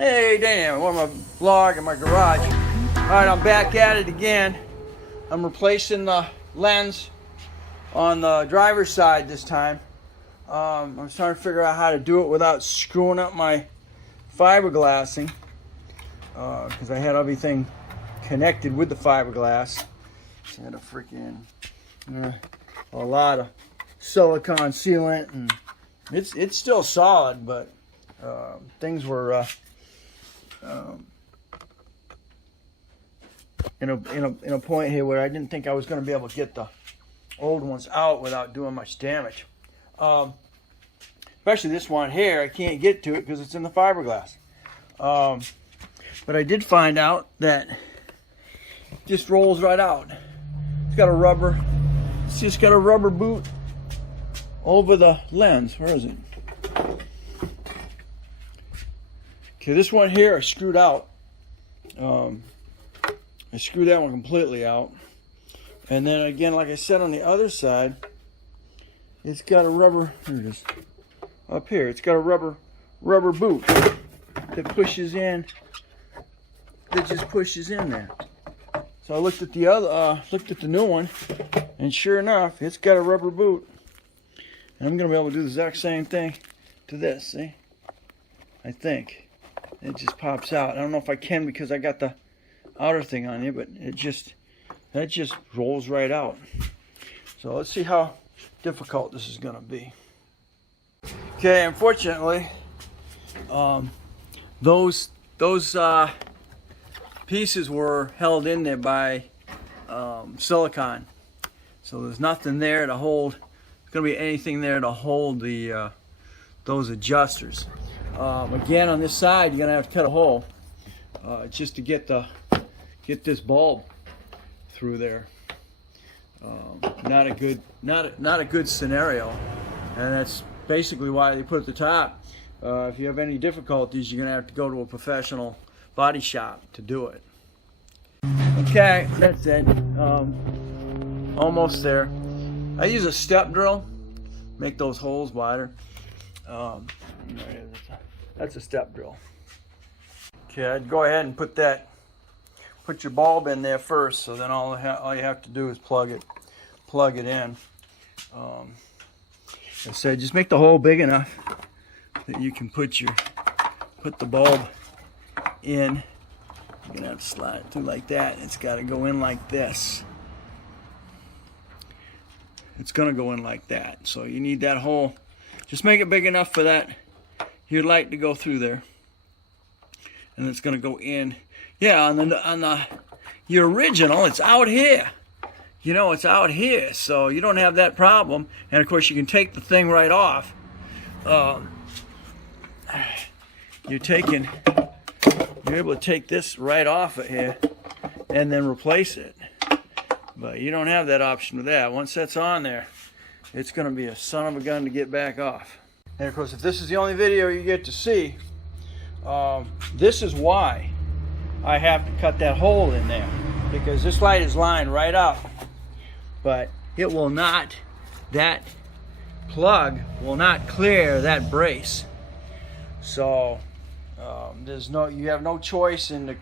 Hey, damn, what my vlog in my garage. Alright, I'm back at it again. I'm replacing the lens on the driver's side this time. I was trying to figure out how to do it without screwing up my fiberglassing, because I had everything connected with the fiberglass. So I had a freaking a lot of silicone sealant, and it's still solid, but things were in a point here where I didn't think I was going to be able to get the old ones out without doing much damage. Especially this one here, I can't get to it because it's in the fiberglass. But I did find out that it just rolls right out. It's just got a rubber boot over the lens. Where is it? Okay, this one here I screwed out. I screwed that one completely out. And then again, like I said, on the other side, it's got a rubber, here it is, up here. It's got a rubber boot that pushes in, that just pushes in there. So I looked at the new one, and sure enough, it's got a rubber boot. And I'm gonna be able to do the exact same thing to this, see? I think. It just pops out. I don't know if I can because I got the outer thing on here, but that just rolls right out. So let's see how difficult this is gonna be. Okay, unfortunately, those pieces were held in there by silicone. So there's nothing there to hold. There's gonna be anything there to hold the those adjusters. Again, on this side, you're gonna have to cut a hole just to get this bulb through there. Not a good scenario, and that's basically why they put it at the top. If you have any difficulties, you're gonna have to go to a professional body shop to do it. Okay, that's it. Almost there. I use a step drill, make those holes wider. That's a step drill. Okay, I'd go ahead and put your bulb in there first, so then all you have to do is plug it in. I said, just make the hole big enough that you can put the bulb in. You're gonna have to slide it through like that. It's got to go in like this. It's gonna go in like that. So you need that hole. Just make it big enough for that your light to go through there, and it's gonna go in. Yeah, on your original, it's out here. You know, it's out here, so you don't have that problem. And of course, you can take the thing right off. You're able to take this right off of here and then replace it. But you don't have that option with that. Once that's on there, it's gonna be a son of a gun to get back off. And of course, if this is the only video you get to see, this is why I have to cut that hole in there, because this light is lined right up, but it will not, that plug will not clear that brace. So you have no choice but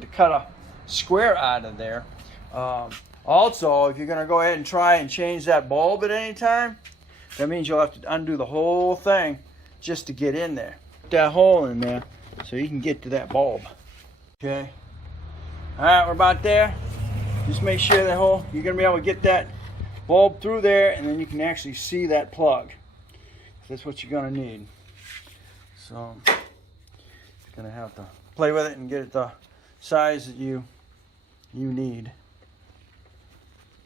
to cut a square out of there. Also, if you're going to go ahead and try and change that bulb at any time, that means you'll have to undo the whole thing just to get in there. Put that hole in there so you can get to that bulb. Okay. All right, we're about there. Just make sure that hole, you're going to be able to get that bulb through there, and then you can actually see that plug. That's what you're going to need. So, you're going to have to play with it and get it the size that you need.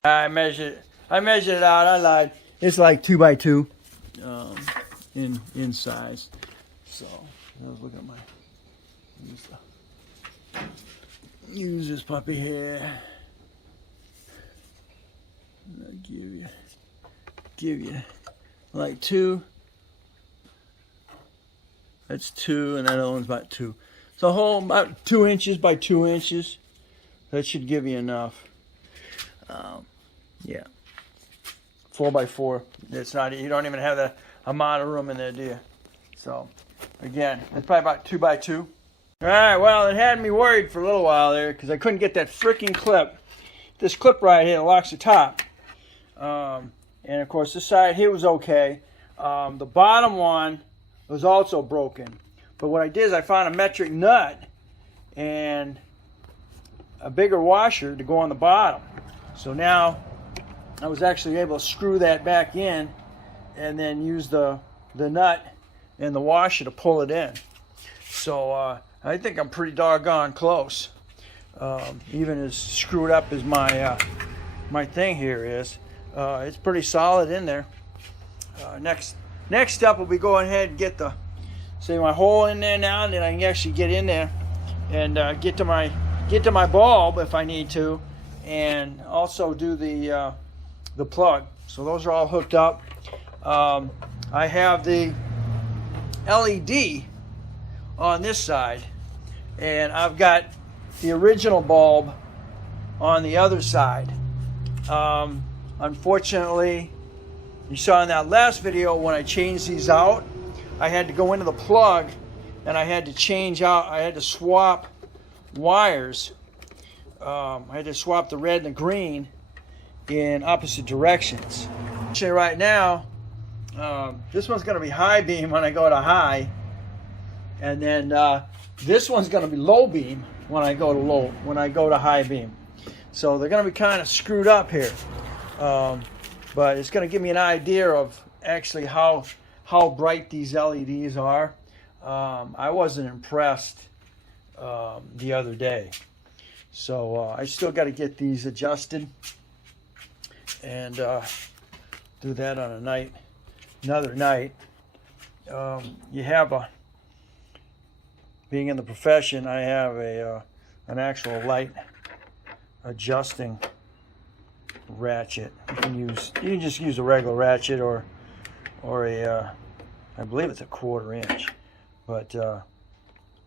I measured it out. I lied. It's like 2 by 2 in size. So I was looking at use this puppy here. I'll give you like 2. That's 2, and that other one's about 2. So a hole about 2 inches by 2 inches. That should give you enough. Yeah. 4 by 4. It's not. You don't even have the amount of room in there, do you? So Again, it's probably about 2x2. All right, well, it had me worried for a little while there because I couldn't get that freaking clip. This clip right here locks the top. And of course, this side here was okay. The bottom one was also broken. But what I did is I found a metric nut and a bigger washer to go on the bottom. So now I was actually able to screw that back in and then use the nut and the washer to pull it in. So I think I'm pretty doggone close. Even as screwed up as my thing here is, it's pretty solid in there. Next step will be going ahead and get my hole in there now, and then I can actually get in there and get to my bulb if I need to, and also do the plug. So those are all hooked up. I have the LED on this side, and I've got the original bulb on the other side. Unfortunately, you saw in that last video when I changed these out, I had to go into the plug and I had to swap wires. I had to swap the red and the green in opposite directions. Actually, right now, this one's going to be high beam when I go to high, and then this one's going to be low beam when I go to high beam. So they're going to be kind of screwed up here, but it's going to give me an idea of actually how bright these LEDs are. I wasn't impressed the other day, so I still got to get these adjusted and do that on another night. You have being in the profession, I have an actual light adjusting ratchet. You can just use a regular ratchet or a I believe it's a 1/4 inch, but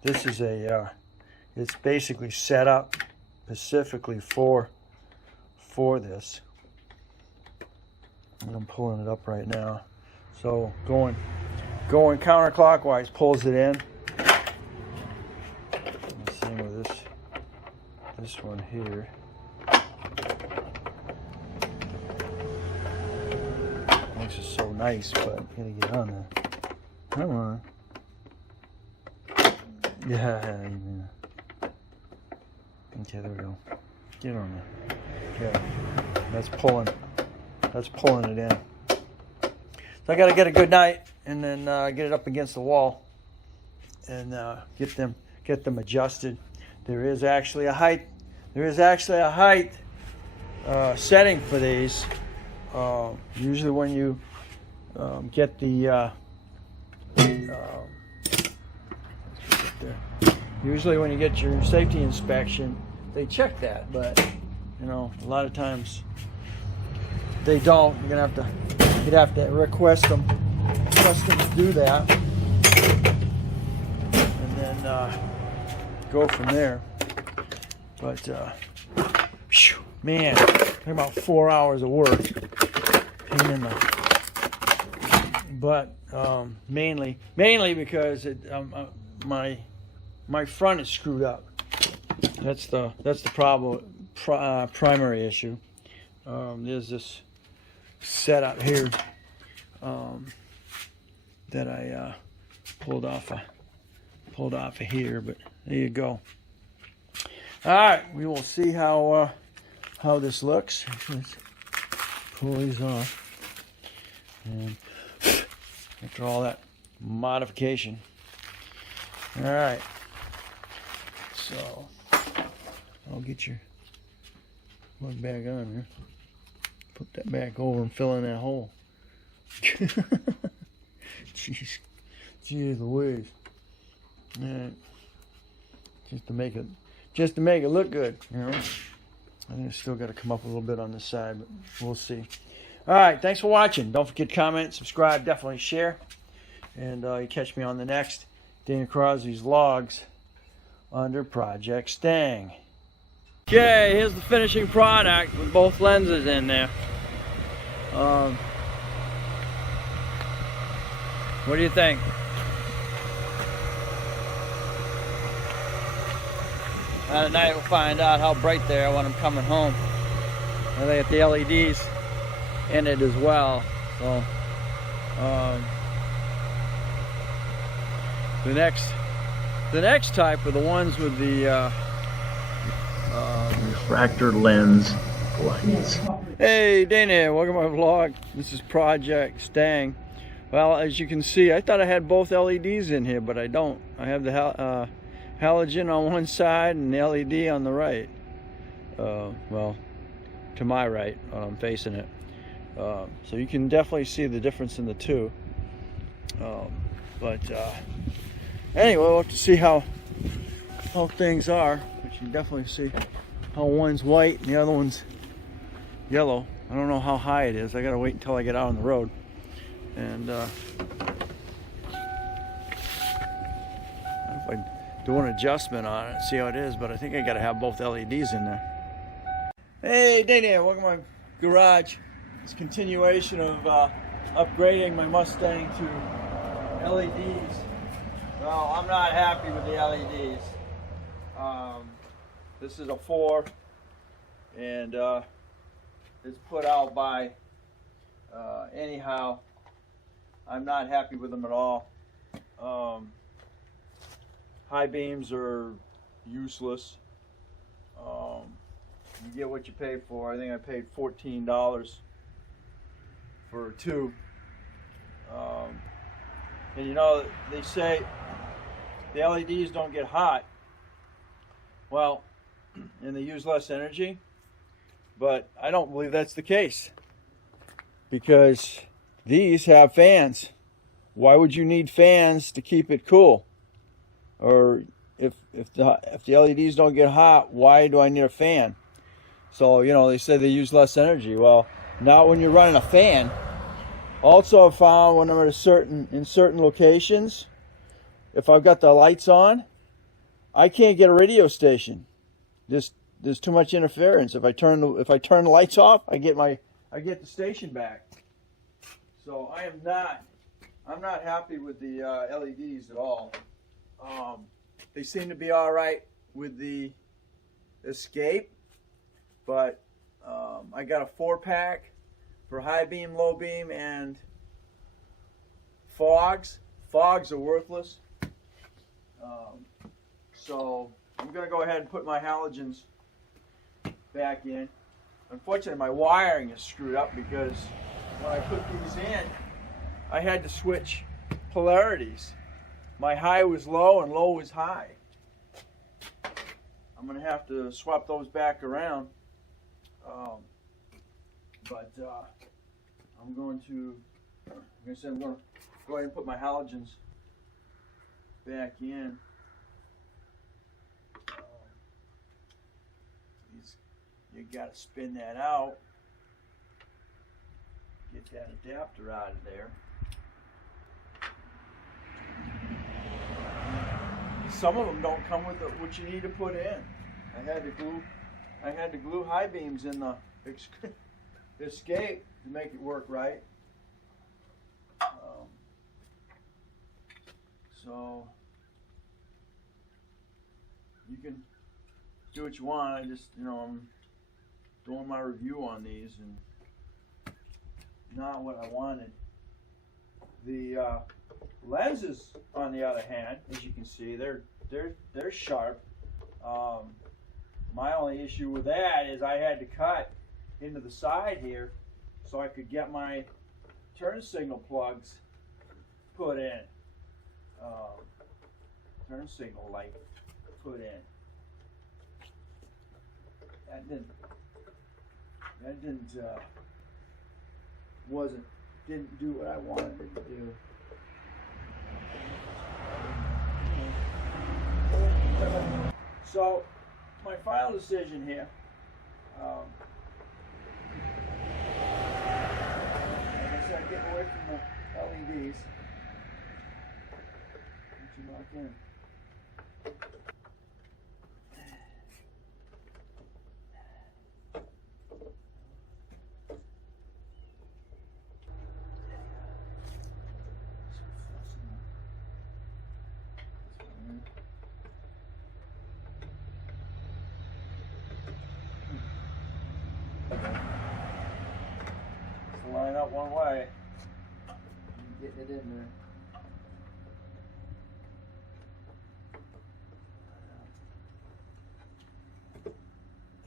this is it's basically set up specifically for this. And I'm pulling it up right now. So going counterclockwise pulls it in. Same with this one here. Makes it so nice, but I'm gonna get on there. Come on. Yeah. Okay, there we go. Get on there. Okay. That's pulling it in. So I gotta get a good night and then get it up against the wall and get them adjusted. There is actually a height setting for these. Usually when you get usually when you get your safety inspection, they check that, but you know, a lot of times they don't. You'd have to request them to do that, and then go from there. But man, about 4 hours of work. Pain in the butt. Mainly because my front is screwed up. That's the primary issue. There's this setup here that I pulled off of here, but there you go. All right, we will see how this looks. Let's pull these off, and after all that modification. All right, so I'll get your plug back on here. Put that back over and fill in that hole. Jeez Louise. All right. Just to make it look good, you know. I think it's still got to come up a little bit on this side, but we'll see. All right, thanks for watching. Don't forget to comment, subscribe, definitely share, and you catch me on the next Dana Crosby's Logs under Project Stang. Okay, here's the finishing product with both lenses in there. What do you think? And at night we'll find out how bright they are when I'm coming home. And they got the LEDs in it as well. So the next type are the ones with the refractor lens lights. Hey Dana, welcome to my vlog. This is Project Stang. Well, as you can see, I thought I had both LEDs in here, but I don't. I have the halogen on one side and the LED on the right. Well, to my right when I'm facing it. So you can definitely see the difference in the two. Anyway, we'll have to see how things are. But you can definitely see how one's white and the other one's yellow. I don't know how high it is. I gotta wait until I get out on the road. And if I do an adjustment on it, see how it is, but I think I gotta have both LEDs in there. Hey Dana, welcome to my garage. It's a continuation of upgrading my Mustang to LEDs. Well, I'm not happy with the LEDs. This is a 4, and it's put out by anyhow. I'm not happy with them at all. High beams are useless. You get what you pay for. I think I paid $14 for 2. And you know, they say the LEDs don't get hot. Well, and they use less energy, but I don't believe that's the case, because these have fans. Why would you need fans to keep it cool? Or if the LEDs don't get hot, why do I need a fan? So, you know, they say they use less energy. Well, not when you're running a fan. Also, I found when I'm at in certain locations, if I've got the lights on, I can't get a radio station. There's too much interference. If I turn the lights off, I get the station back. So I'm not happy with the LEDs at all. They seem to be all right with the escape, but I got a 4-pack for high beam, low beam, and fogs. Fogs are worthless. So I'm gonna go ahead and put my halogens back in. Unfortunately, my wiring is screwed up because when I put these in, I had to switch polarities. My high was low and low was high. I'm gonna have to swap those back around. I'm going to go ahead and put my halogens back in. You got to spin that out. Get that adapter out of there. Some of them don't come with what you need to put in. I had to glue high beams in the escape to make it work right. So you can do what you want. I just, I'm doing my review on these and not what I wanted. The lenses, on the other hand, as you can see, they're sharp. My only issue with that is I had to cut into the side here so I could get my turn signal plugs put in. Turn signal light put in. That didn't do what I wanted it to do. So my final decision here, like I said, getting away from the LEDs. Once you lock in.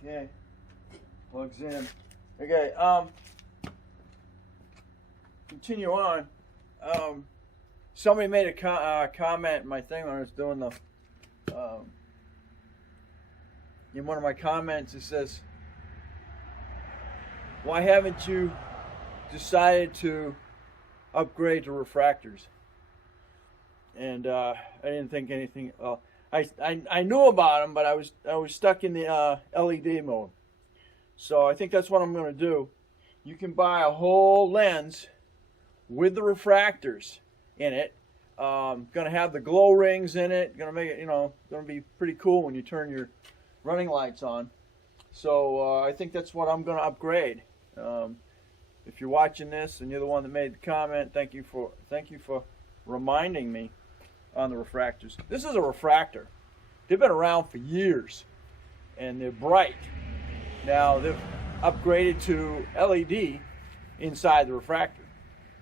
Okay, plugs in. Okay, continue on. Somebody made a comment in my thing when I was doing the, in one of my comments, it says, why haven't you decided to upgrade to refractors? And I didn't think anything. Well, I knew about them, but I was stuck in the LED mode. So I think that's what I'm going to do. You can buy a whole lens with the refractors in it. Going to have the glow rings in it. Going to make it, you know, going to be pretty cool when you turn your running lights on. So I think that's what I'm going to upgrade. If you're watching this and you're the one that made the comment, thank you for reminding me on the refractors. This is a refractor. They've been around for years, and they're bright. Now they've upgraded to LED inside the refractor,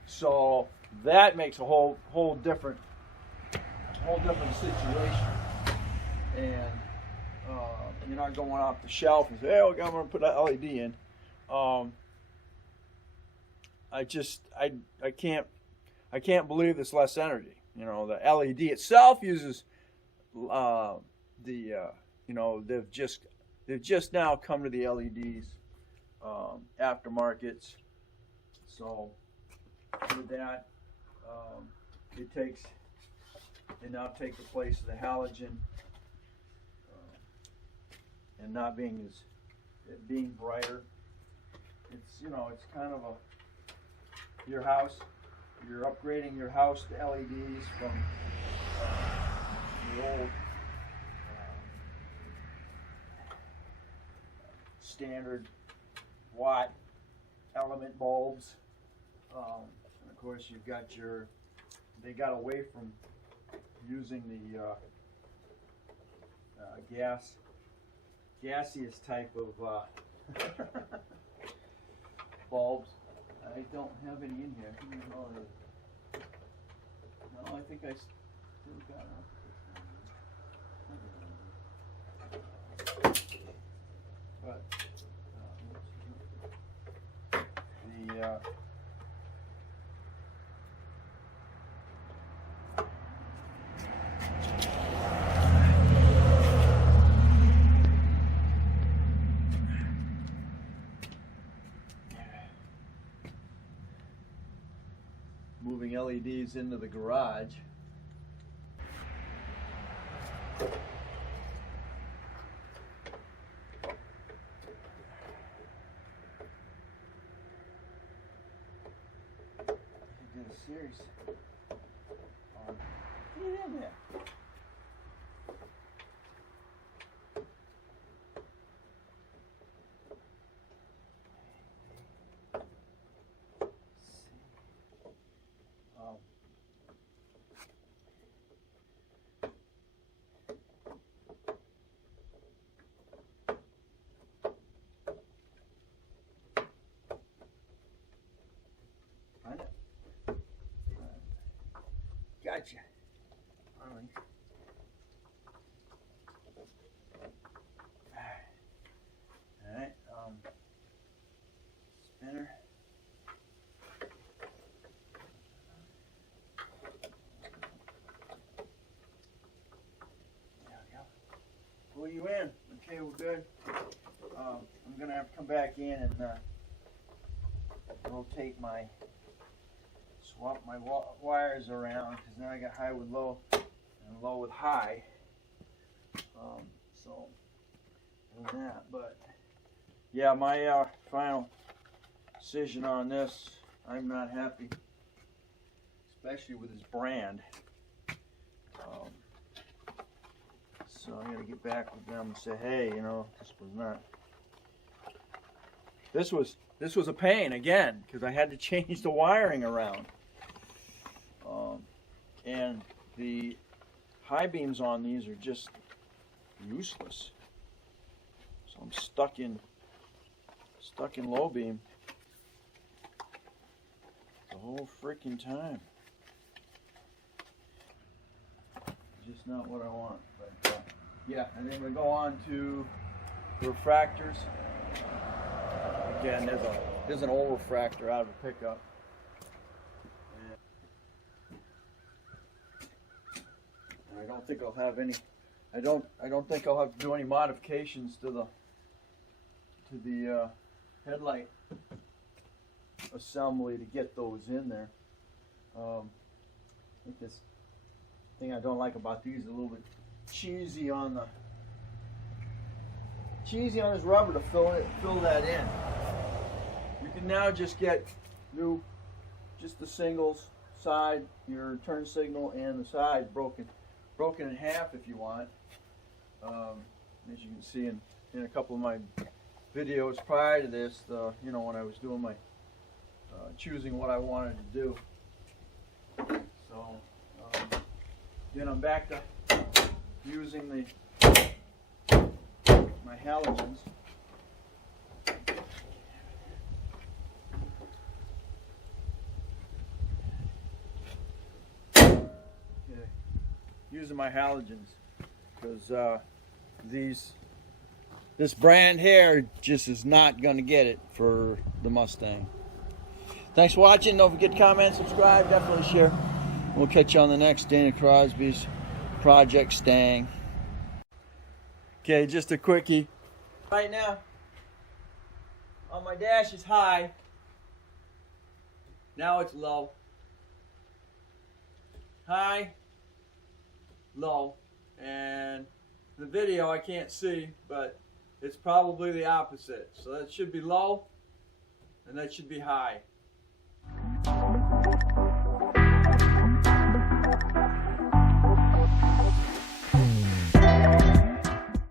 so that makes a whole different situation. And you're not going off the shelf and say, "Hey, I'm going to put that LED in." I can't believe it's less energy. You know, the LED itself uses you know, they've just now come to the LEDs, aftermarkets. So with that, they now take the place of the halogen, and not being being brighter. It's, you know, it's kind of your house. You're upgrading your house to LEDs from the old standard watt element bulbs. And of course, you've got they got away from using the gaseous type of bulbs. I don't have any in here. No, I think I still got them. But moving LEDs into the garage. Did a series on. Get in there. Gotcha. All right. Spinner. There we go. Pull you in. Okay, we're good. I'm gonna have to come back in and rotate swap my wires around, because now I got high with low and low with high. So doing that, but yeah, my final decision on this, I'm not happy, especially with his brand. So I'm gonna get back with them and say, hey, you know, this was a pain again, because I had to change the wiring around. And the high beams on these are just useless. So I'm stuck in low beam the whole freaking time. Just not what I want. But yeah, and then we go on to refractors. Again, there's an old refractor out of a pickup. And I don't think I'll have any. I don't think I'll have to do any modifications to the headlight assembly to get those in there. I think this thing I don't like about these is a little bit cheesy on this rubber to fill that in. You can now just get just the singles side, your turn signal, and the side broken in half if you want. As you can see in a couple of my videos prior to this, when I was doing my choosing what I wanted to do. So then I'm back to using my halogens. Okay. Using my halogens because this brand here just is not going to get it for the Mustang. Thanks for watching. Don't forget to comment, subscribe, definitely share. We'll catch you on the next Dana Crosby's Project Stang. Okay, just a quickie. Right now, on my dash is high. Now it's low. High, low. And the video I can't see, but it's probably the opposite. So that should be low, and that should be high.